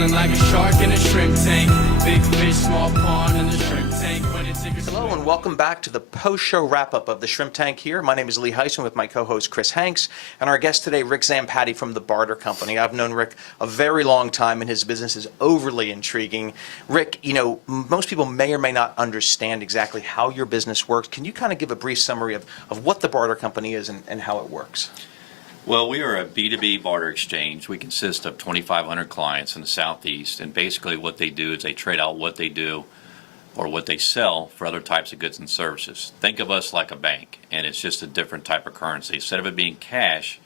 Smiling like a shark in a shrimp tank. Big fish, small pond in the shrimp tank. When it tickers. Hello and welcome back to the post-show wrap-up of the Shrimp Tank here. My name is Lee Heisman with my co-host Chris Hanks, and our guest today, Ric Zampatti from the Barter Company. I've known Ric a very long time, and his business is overly intriguing. Ric, most people may or may not understand exactly how your business works. Can you kind of give a brief summary of what the Barter Company is and how it works? Well, we are a B2B barter exchange. We consist of 2,500 clients in the Southeast, and basically what they do is they trade out what they do or what they sell for other types of goods and services. Think of us like a bank, and it's just a different type of currency. Instead of it being cash,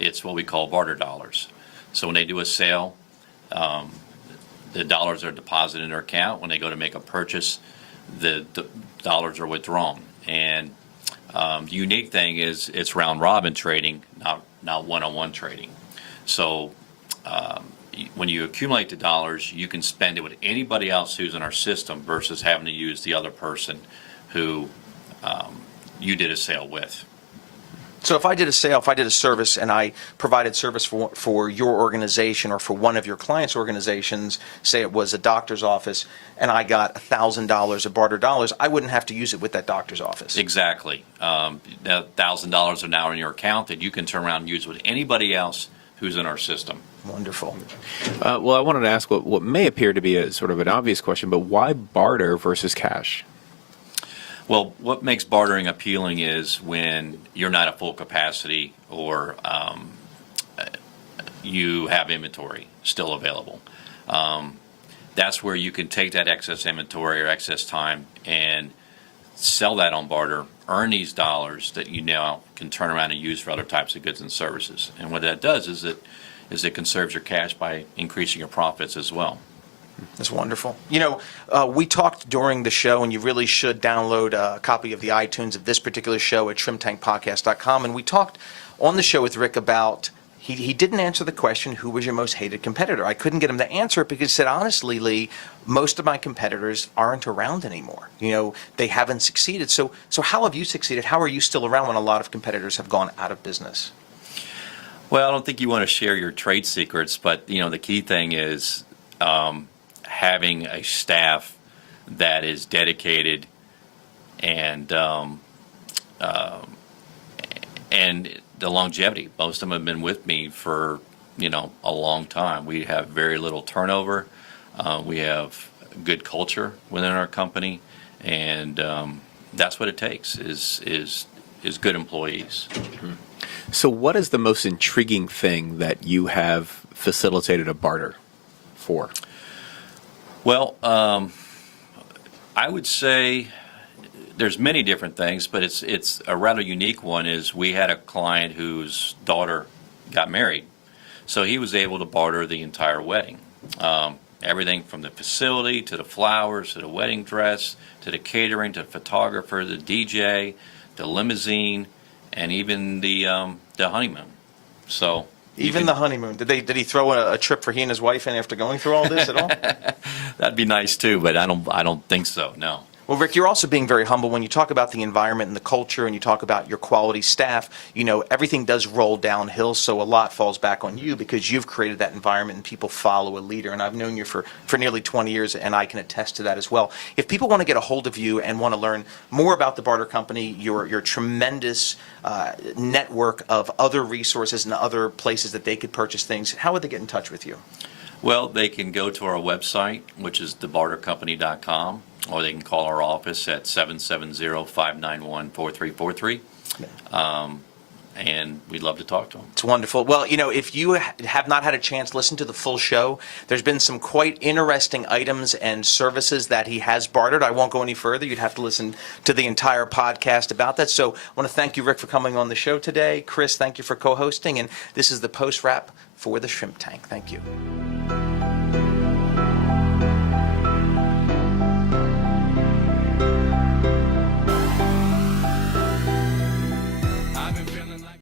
it's what we call barter dollars. So when they do a sale, the dollars are deposited in their account. When they go to make a purchase, the dollars are withdrawn. And the unique thing is it's round-robin trading, not one-on-one trading. So when you accumulate the dollars, you can spend it with anybody else who's in our system versus having to use the other person who you did a sale with. So if I did a sale, if I did a service and I provided service for your organization or for one of your clients' organizations, say it was a doctor's office, and I got $1,000 of barter dollars, I wouldn't have to use it with that doctor's office. Exactly. That $1,000 are now in your account that you can turn around and use with anybody else who's in our system. Wonderful. Well, I wanted to ask what may appear to be a sort of an obvious question, but why barter versus cash? Well, what makes bartering appealing is when you're not at full capacity or you have inventory still available. That's where you can take that excess inventory or excess time and sell that on barter, earn these dollars that you now can turn around and use for other types of goods and services. And what that does is it conserves your cash by increasing your profits as well. That's wonderful. We talked during the show, and you really should download a copy of the iTunes of this particular show at shrimptankpodcast.com. And we talked on the show with Ric about, he didn't answer the question, who was your most hated competitor? I couldn't get him to answer it because he said, honestly, Lee, most of my competitors aren't around anymore. They haven't succeeded. So how have you succeeded? How are you still around when a lot of competitors have gone out of business? Well, I don't think you want to share your trade secrets, but, the key thing is having a staff that is dedicated and the longevity. Most of them have been with me for a long time. We have very little turnover. We have good culture within our company, and that's what it takes is good employees. Mm-hmm. So what is the most intriguing thing that you have facilitated a barter for? Well, I would say there's many different things, but it's a rather unique one. Is we had a client whose daughter got married, so he was able to barter the entire wedding, everything from the facility to the flowers to the wedding dress to the catering to the photographer, the DJ, the limousine, and even the honeymoon. So. Even the honeymoon. Did he throw a trip for he and his wife in after going through all this at all? That'd be nice too, but I don't think so. No. Well, Ric, you're also being very humble when you talk about the environment and the culture, and you talk about your quality staff. Everything does roll downhill, so a lot falls back on you because you've created that environment and people follow a leader. And I've known you for nearly 20 years, and I can attest to that as well. If people want to get a hold of you and want to learn more about the Barter Company, your tremendous network of other resources and other places that they could purchase things, how would they get in touch with you? Well, they can go to our website, which is thebartercompany.com, or they can call our office at 770-591-4343. And we'd love to talk to them. It's wonderful. Well, if you have not had a chance to listen to the full show, there's been some quite interesting items and services that he has bartered. I won't go any further. You'd have to listen to the entire podcast about that. So I want to thank you, Ric, for coming on the show today. Chris, thank you for co-hosting. And this is the post-wrap for the Shrimp Tank. Thank you.